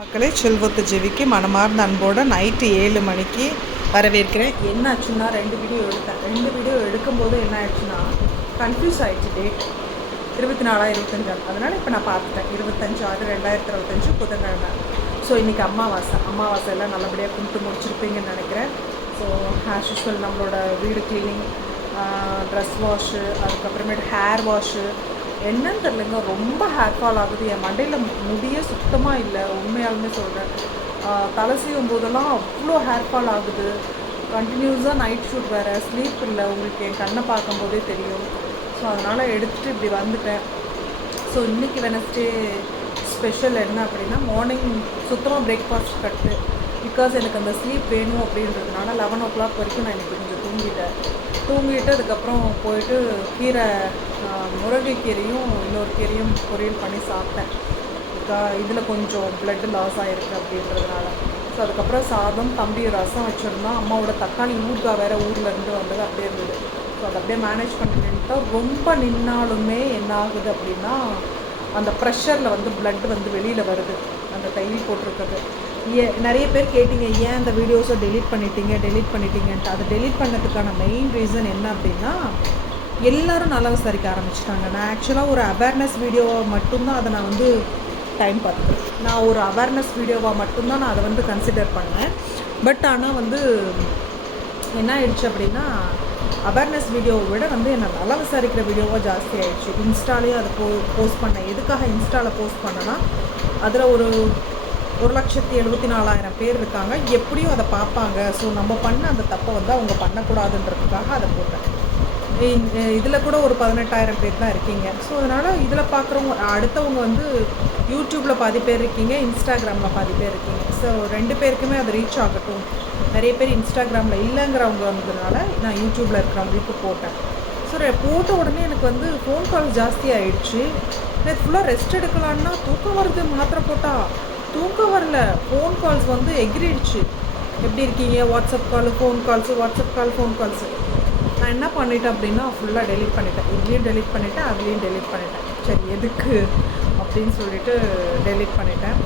மக்களே செல்வத்து ஜெவிக்கு மனமார்ந்த அன்போடு நைட்டு ஏழு மணிக்கு வரவேற்கிறேன். என்ன ஆச்சுன்னா ரெண்டு வீடியோ எடுத்தேன். ரெண்டு வீடியோ எடுக்கும்போது என்ன ஆயிடுச்சுன்னா கன்ஃபியூஸ் ஆயிடுச்சு டேட் இருபத்தி நாலா இருபத்தஞ்சாறு அதனால் இப்போ நான் பார்த்துட்டேன். இருபத்தஞ்சு ஆறு ரெண்டாயிரத்தி இருபத்தஞ்சு புதன்கிழமை. ஸோ இன்றைக்கி அம்மாவாசை. அமாவாசை எல்லாம் நல்லபடியாக கும்பிட்டு முடிச்சிருப்பீங்கன்னு நினைக்கிறேன். ஸோ ஆஸ் யூஸ்வல் நம்மளோட வீடு க்ளீனிங் ட்ரெஸ் வாஷு அதுக்கப்புறமேட்டு ஹேர் வாஷு என்னன்னு தெரிலங்க ரொம்ப ஹேர் ஃபால் ஆகுது. என் மண்டையில் முடியே சுத்தமாக இல்லை. உண்மையாலுமே சொல்கிறேன் தலை செய்யும் போதெல்லாம் அவ்வளோ ஹேர் ஃபால் ஆகுது. கண்டினியூஸாக நைட் ஷூட் வேறு. ஸ்லீப் இல்லை. உங்களுக்கு என் கண்ணை பார்க்கும்போதே தெரியும். ஸோ அதனால் எடுத்துகிட்டு இப்படி வந்துட்டேன். ஸோ இன்றைக்கி வெனஸ்டே ஸ்பெஷல் என்ன அப்படின்னா மார்னிங் சுத்தமாக பிரேக்ஃபாஸ்ட் கட்டு பிகாஸ் எனக்கு அந்த ஸ்லீப் வேணும் அப்படின்றதுனால லெவன் ஓ கிளாக் வரைக்கும் நான் இன்றைக்கி கொஞ்சம் தூங்கிட்டேன். தூங்கிட்டு அதுக்கப்புறம் போயிட்டு கீரை முருங்கைக்கீரையும் இன்னொரு கீரையும் பொரியல் பண்ணி சாப்பிட்டேன். இதில் கொஞ்சம் பிளட்டு லாஸ் ஆகிருக்கு அப்படின்றதுனால. ஸோ அதுக்கப்புறம் சாதம் தம்பி ரசம் வச்சுருந்தோம் அம்மாவோட தக்காளி ஊர்கா வேறு ஊர்லேருந்து வந்தது அப்படியே இருந்தது. ஸோ அதை அப்படியே மேனேஜ் பண்ணிட்டு ரொம்ப நின்னாலுமே என்ன ஆகுது அப்படின்னா அந்த ப்ரெஷரில் வந்து பிளட் வந்து வெளியில் வருது. அந்த தையல் போட்டிருக்கிறது. ஏ நிறைய பேர் கேட்டிங்க ஏன் அந்த வீடியோஸை டெலீட் பண்ணிட்டீங்க டெலிட் பண்ணிட்டீங்கன்ட்டு? அதை டெலிட் பண்ணதுக்கான மெயின் ரீசன் என்ன அப்படின்னா எல்லோரும் நல்லா விசாரிக்க ஆரம்பிச்சிட்டாங்க. நான் ஆக்சுவலாக ஒரு அவேர்னஸ் வீடியோவை மட்டும்தான் அதை நான் வந்து டைம் பார்த்துக்கிறேன் நான் ஒரு அவேர்னஸ் வீடியோவாக மட்டும்தான் நான் அதை வந்து கன்சிடர் பண்ணேன். பட் ஆனால் வந்து என்ன ஆயிடுச்சு அப்படின்னா அவேர்னஸ் வீடியோவை விட வந்து என்னை நல்லா விசாரிக்கிற வீடியோவாக ஜாஸ்தி ஆயிடுச்சு. இன்ஸ்டாலேயே அதை போ போஸ்ட் பண்ணேன். எதுக்காக இன்ஸ்டாவில் போஸ்ட் பண்ணேன்னா அதில் ஒரு ஒரு லட்சத்தி எழுபத்தி நாலாயிரம் பேர் இருக்காங்க. எப்படியும் அதை பார்ப்பாங்க. ஸோ நம்ம பண்ண அந்த தப்பை வந்து அவங்க பண்ணக்கூடாதுன்றதுக்காக அதை போட்டேன். இதில் கூட ஒரு பதினெட்டாயிரம் பேர் தான் இருக்கீங்க. ஸோ அதனால் இதில் பார்க்குறவங்க அடுத்தவங்க வந்து யூடியூப்பில் பாதி பேர் இருக்கீங்க இன்ஸ்டாகிராமில் பாதி பேர் இருக்கீங்க. ஸோ ரெண்டு பேருக்குமே அது ரீச் ஆகட்டும். நிறைய பேர் இன்ஸ்டாகிராமில் இல்லைங்கிறவங்க வந்ததுனால நான் யூடியூப்பில் இருக்கிறவங்களுக்கு போட்டேன். ஸோ போட்ட உடனே எனக்கு வந்து ஃபோன் கால் ஜாஸ்தி ஆகிடுச்சு எனக்கு ஃபுல்லாக ரெஸ்ட் எடுக்கலான்னா தூக்கம் வருது மாத்திரை போட்டால் தூக்கம் வரல. ஃபோன் கால்ஸ் வந்து எகிரிடுச்சு. எப்படி இருக்கீங்க? WhatsApp call phone calls WhatsApp call phone calls நான் என்ன பண்ணிட்டேன் அப்படின்னா ஃபுல்லாக டெலிட் பண்ணிட்டேன். இதுலேயும் டெலிட் பண்ணிட்டேன் அதுலேயும் டெலிட் பண்ணிட்டேன். சரி எதுக்கு? அப்படின்னு சொல்லிட்டு டெலிட் பண்ணிட்டேன்.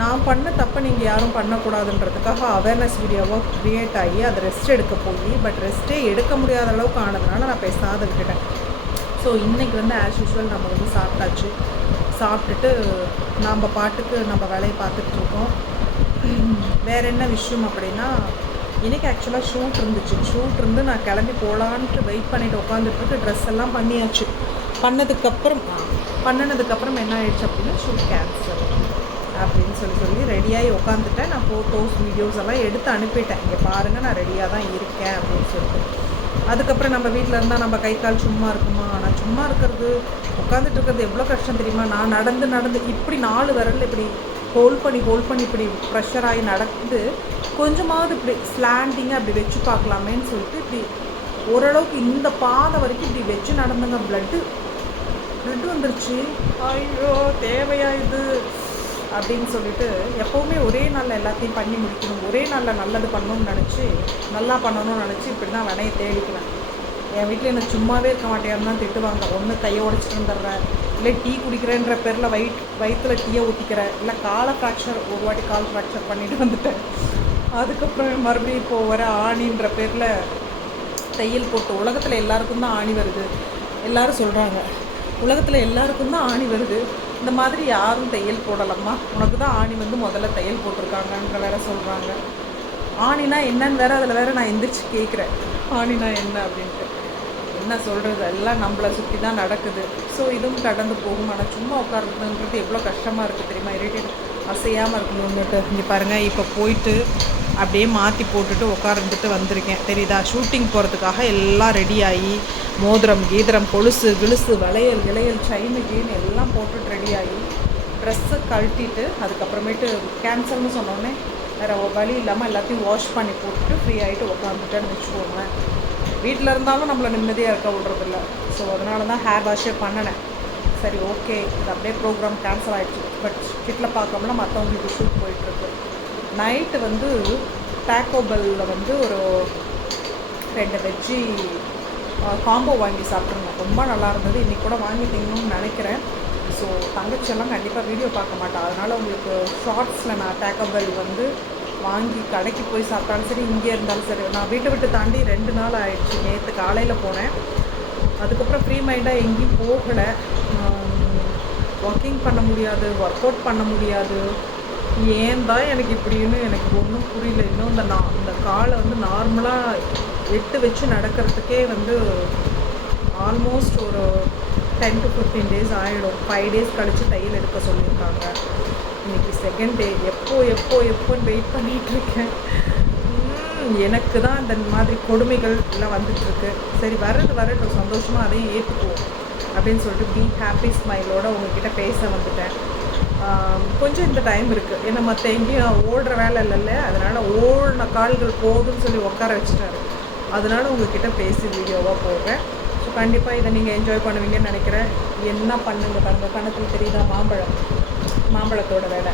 நான் பண்ண தப்பை நீங்கள் யாரும் பண்ணக்கூடாதுன்றதுக்காக அவேர்னஸ் வீடியோவாக க்ரியேட் ஆகி அதை ரெஸ்ட் எடுக்க போய் பட் ரெஸ்ட்டே எடுக்க முடியாத அளவுக்கு ஆனதுனால நான் பேசாத விட்டுட்டேன். ஸோ இன்றைக்கி வந்து ஆஸ் யூஸ்வல் நம்ம வந்து சாப்பிட்டாச்சு. சாப்பிட்டுட்டு நம்ம பாட்டுக்கு நம்ம வேலையை பார்த்துட்ருக்கோம். வேறு என்ன விஷயம் அப்படின்னா இன்றைக்கி ஆக்சுவலாக ஷூட் இருந்துச்சு. ஷூட் இருந்து நான் கிளம்பி போகலான்ட்டு வெயிட் பண்ணிவிட்டு உட்காந்துட்டு ட்ரெஸ் எல்லாம் பண்ணியாச்சு. பண்ணதுக்கப்புறம் பண்ணினதுக்கப்புறம் என்ன ஆயிடுச்சு அப்படின்னா ஷூட் கேன்சல் அப்படின்னு சொல்லி சொல்லி ரெடியாகி உட்காந்துட்டேன் நான் ஃபோட்டோஸ் வீடியோஸ் எல்லாம் எடுத்து அனுப்பிட்டேன். இங்கே பாருங்கள் நான் ரெடியாக தான் இருக்கேன் அப்படின்னு சொல்லிட்டு. அதுக்கப்புறம் நம்ம வீட்டில் இருந்தால் நம்ம கை கால் சும்மா இருக்குமா? ஆனால் சும்மா இருக்கிறது உட்காந்துட்டு இருக்கிறது எவ்வளோ கஷ்டம் தெரியுமா? நான் நடந்து நடந்து இப்படி நாலு விரல் இப்படி ஹோல்ட் பண்ணி ஹோல்ட் பண்ணி இப்படி ப்ரெஷர் ஆகி நடந்து கொஞ்சமாவது இப்படி ஸ்லாண்டிங்காக அப்படி வச்சு பார்க்கலாமேன்னு சொல்லிட்டு இப்படி ஓரளவுக்கு இந்த பாதை வரைக்கும் இப்படி வச்சு நடந்தங்க. ப்ளட்டு ப்ளட்டு வந்துருச்சு. ஐயோ தேவையா இது? அப்படின்னு சொல்லிட்டு எப்போவுமே ஒரே நாளில் எல்லாத்தையும் பண்ணி முடிக்கணும். ஒரே நாளில் நல்லது பண்ணணும்னு நினச்சி நல்லா பண்ணணும்னு நினச்சி இப்படி தான் வினையை தேடிக்கிறேன். என் வீட்டில் எனக்கு சும்மாவே இருக்க மாட்டேன்னு தான் திட்டுவாங்க. ஒன்று கையை உடச்சிட்டு வந்துடுறேன். இல்லை டீ குடிக்கிறேன்ற பேரில் வயிற் வயிற்றில் டீயை ஊற்றிக்கிறேன் இல்லை காலை ஃப்ராக்சர் ஒரு வாட்டி கால் ஃப்ராக்சர் பண்ணிட்டு வந்துட்டேன். அதுக்கப்புறம் மறுபடியும் இப்போது வர ஆணின்ற பேரில் தையல் போட்டு உலகத்தில் எல்லாருக்கும் தான் ஆணி வருது. எல்லோரும் சொல்கிறாங்க உலகத்தில் எல்லாருக்கும் தான் ஆணி வருது. இந்த மாதிரி யாரும் தையல் போடலம்மா. உனக்கு தான் ஆணி வந்து முதல்ல தையல் போட்டிருக்காங்கன்ற வேற சொல்கிறாங்க ஆணினா என்னன்னு வேற அதில் வேற நான் எந்திரிச்சு கேட்குறேன் ஆணினா என்ன அப்படின்ட்டு. என்ன சொல்கிறது எல்லாம் நம்மளை சுற்றி தான் நடக்குது. ஸோ இதுவும் கடந்து போகும் ஆனால் சும்மா உட்காருறதுன்றது எவ்வளோ கஷ்டமாக இருக்குது தெரியுமா? இரிட்டேட் அசையாமல் இருக்கணும்னுட்டு இங்கே பாருங்கள் இப்போ போயிட்டு அப்படியே மாற்றி போட்டுட்டு உட்காந்துட்டு வந்திருக்கேன். தெரியுதா? ஷூட்டிங் போகிறதுக்காக எல்லாம் ரெடி ஆகி மோதிரம் கீதிரம் கொலுசு கிழுசு வளையல் இளையல் சைனு கீன் எல்லாம் போட்டுட்டு ரெடி ஆகி ட்ரெஸ்ஸை கழட்டிட்டு அதுக்கப்புறமேட்டு கேன்சல்னு சொன்னோடனே வேறு வழி இல்லாமல் எல்லாத்தையும் வாஷ் பண்ணி போட்டுட்டு ஃப்ரீ ஆகிட்டு உட்காந்துட்டேன்னு வச்சுக்கோங்களேன். வீட்டில் இருந்தாலும் நம்மளை நிம்மதியாக இருக்க விட்றதில்ல. ஸோ அதனால தான் ஹேர் வாஷே பண்ணினேன். சரி ஓகே இது அப்படியே ப்ரோக்ராம் கேன்சல் ஆகிடுச்சு பட் கிட்டில் பார்க்காமல மற்றவங்களுக்கு ஷூட் போயிட்டுருக்கு. நைட்டு வந்து டேக்கோபெல்லில் வந்து ஒரு ரெண்டு வெஜ்ஜி காம்போ வாங்கி சாப்பிட்ருந்தோம் ரொம்ப நல்லா இருந்தது. இன்றைக்கி கூட வாங்கிட்டீங்கன்னு நினைக்கிறேன். ஸோ தங்கச்சியெல்லாம் கண்டிப்பாக வீடியோ பார்க்க மாட்டேன் அதனால் உங்களுக்கு ஷார்ட்ஸில் நான் டேக்கோபெல் வந்து வாங்கி கடைக்கு போய் சாப்பிட்டாலும் சரி இங்கே இருந்தாலும் சரி நான் வீட்டை விட்டு தாண்டி ரெண்டு நாள் ஆயிடுச்சு. நேற்று காலையில் போனேன். அதுக்கப்புறம் ஃப்ரீ மைண்டாக எங்கேயும் போகலை. வாக்கிங் பண்ண முடியாது ஒர்க் அவுட் பண்ண முடியாது. ஏன் தான் எனக்கு இப்படின்னு எனக்கு ஒன்றும் புரியல. இன்னும் இந்த நான் இந்த காலை வந்து நார்மலாக எட்டு வச்சு நடக்கிறதுக்கே வந்து ஆல்மோஸ்ட் ஒரு டென் டு ஃபிஃப்டீன் டேஸ் ஆகிடும் ஃபைவ் டேஸ் கழித்து தையல் எடுக்க சொல்லியிருக்காங்க. இன்றைக்கி செகண்ட் டே எப்போ எப்போ எப்போன்னு வெயிட் பண்ணிகிட்ருக்கேன் எனக்கு தான் இந்த மாதிரி கொடுமைகள் எல்லாம் வந்துட்டுருக்கு. சரி வர்றது வரட்டும். சந்தோஷமாக அதையும் ஏற்றுக்குவோம் அப்படின்னு சொல்லிட்டு பி ஹாப்பி ஸ்மைலோட உங்ககிட்ட பேச வந்துட்டேன். கொஞ்சம் இந்த டைம் இருக்குது ஏன்னா மற்ற எங்கேயும் ஓடுற வேலை இல்லைல்ல. அதனால் ஓடின கால்கள் போதும்னு சொல்லி உட்கார வச்சுட்டாரு. அதனால் உங்ககிட்ட பேசி வீடியோவாக போடுறேன். ஸோ கண்டிப்பாக இதை நீங்கள் என்ஜாய் பண்ணுவீங்கன்னு நினைக்கிறேன். என்ன பண்ணுங்க பாருங்கள் கணக்கில் தெரியுதா? மாம்பழம். மாம்பழத்தோட வேலை.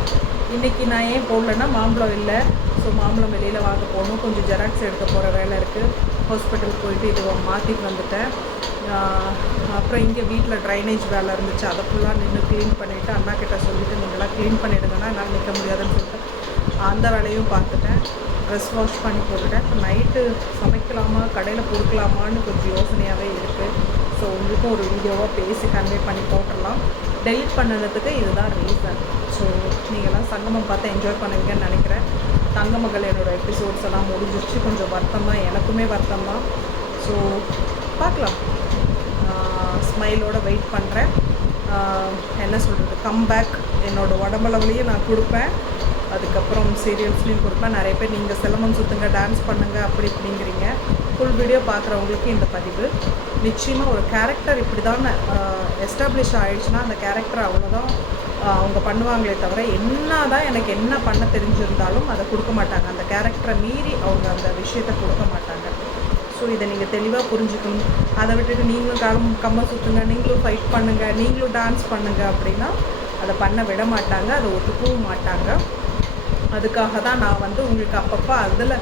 இன்றைக்கி நான் ஏன் போடலன்னா மாம்பழம் இல்லை. ஸோ மாம்பழம் வெளியில் வாங்க போகணும். கொஞ்சம் ஜெராக்ஸ் எடுக்க போகிற வேலை இருக்குது ஹாஸ்பிட்டல் போயிட்டு இது மாற்றிட்டு வந்துட்டேன். அப்புறம் இங்கே வீட்டில் ட்ரைனேஜ் வேலை இருந்துச்சு. அதை ஃபுல்லாக நின்று க்ளீன் பண்ணிவிட்டு அண்ணா கிட்ட சொல்லிவிட்டு நீங்களாம் க்ளீன் பண்ணிவிடுங்கன்னா என்னால் நிற்க முடியாதுன்னு சொல்லிட்டு அந்த வேலையும் பார்த்துட்டேன். ட்ரெஸ் வாஷ் பண்ணி போட்டுட்டேன். இப்போ நைட்டு சமைக்கலாமா? கடையில் கொடுக்கலாமான்னு கொஞ்சம் யோசனையாகவே இருக்குது ஸோ உங்களுக்கும் ஒரு வீடியோவாக பேசி கன்வே பண்ணி போட்டுடலாம். டெலிட் பண்ணதுக்கு இதுதான் ரீசன் ஸோ நீங்கள்லாம் சங்கமம் பார்த்து என்ஜாய் பண்ணுவீங்கன்னு நினைக்கிறேன். தங்கமகள் என்னோடய எபிசோட்ஸ் எல்லாம் முடிஞ்சிருச்சு. கொஞ்சம் வருத்தம் தான் எனக்குமே வருத்தம் தான் ஸோ பார்க்கலாம் ஸ்மைலோட வெயிட் பண்ணுறேன் என்ன சொல்கிறது கம்பேக் என்னோடய உடம்பளவுலேயே நான் கொடுப்பேன். அதுக்கப்புறம் சீரியல்ஸ்லேயும் கொடுப்பேன். நிறைய பேர் நீங்கள் சிலம்பம் சுற்றுங்க டான்ஸ் பண்ணுங்கள் அப்படி இப்படிங்கிறீங்க. ஃபுல் வீடியோ பார்க்குறவங்களுக்கு இந்த பதிவு. நிச்சயமாக ஒரு கேரக்டர் இப்படி தான் எஸ்டாப்ளிஷ் ஆகிடுச்சுன்னா அந்த கேரக்டர் அவ்வளோதான் அவங்க பண்ணுவாங்களே தவிர என்ன தான் எனக்கு என்ன பண்ண தெரிஞ்சிருந்தாலும் அதை கொடுக்க மாட்டாங்க. அந்த கேரக்டரை மீறி அவங்க அந்த விஷயத்தை கொடுக்க மாட்டாங்க. ஸோ இதை நீங்கள் தெளிவாக புரிஞ்சுக்கணும். அதை விட்டுட்டு நீங்களும் கம் கம்மல் சுற்றுங்க நீங்களும் ஃபைட் பண்ணுங்கள் நீங்களும் டான்ஸ் பண்ணுங்கள் அப்படின்னா அதை பண்ண விட மாட்டாங்க அதை ஒத்துக்கவும் மாட்டாங்க. அதுக்காக தான் நான் வந்து உங்களுக்கு அப்பப்போ அதில்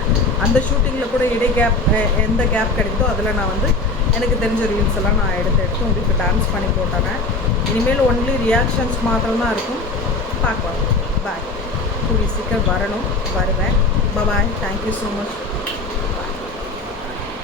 அந்த ஷூட்டிங்கில் கூட இடை கேப் எந்த கேப் கிடைக்குதோ அதில் நான் வந்து எனக்கு தெரிஞ்ச ரீல்ஸ் எல்லாம் நான் எடுத்து எடுத்து உங்களுக்கு டான்ஸ் பண்ணி போட்டேன் இனிமேல் ஒன்லி ரியாக்ஷன்ஸ் மாத்திரம் தான் இருக்கும். பார்க்கலாம். பாய் கூடிய சீக்கிரம் வரணும். வருவேன். Bye bye thank you so much